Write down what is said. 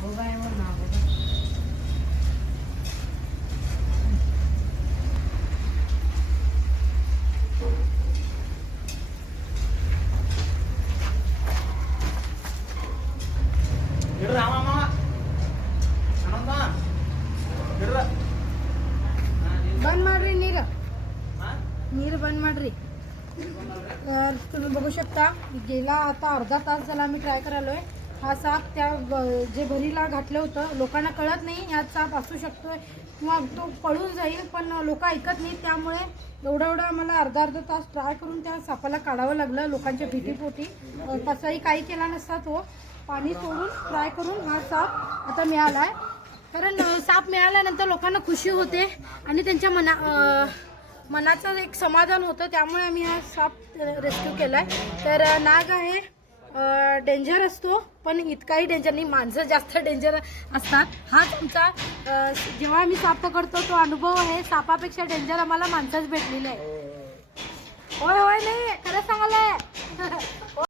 नागोबा आहे वो नागोबा. बंद ಮಾಡ್ರಿ ನೀರು बंद ಮಾಡ್ರಿ. तर तुम्ही बघू शकता गेला आता अर्धा तास झाला आम्ही ट्राय करायलोय. हा साप त्या जे भरीला घातलं होतं लोकांना कळत नाही यात साप असू शकतोय किंवा तो पळून जाईल, पण लोक ऐकत नाही. त्यामुळे एवढं आम्हाला अर्धा तास ट्राय करून त्या सापाला काढावं लागलं लोकांच्या भीतीपोटी. तसाही काही केला नसता तो. पाणी सोडून ट्राय करून हा साप आता मिळाला आहे. कारण साप मिळाल्यानंतर लोकांना खुशी होते आणि त्यांच्या मनाचं एक समाधान होतं. त्यामुळे आम्ही हा साप रेस्क्यू केला आहे. तर नाग आहे डेंजर असतो, पण इतकाही डेंजर नाही. माणसं जास्त डेंजर असतात. हाच आमचा जेव्हा आम्ही साप पकडतो तो अनुभव आहे. सापापेक्षा डेंजर आम्हाला माणसंच भेटलेलं आहे. होय नाही खरंच सांगायला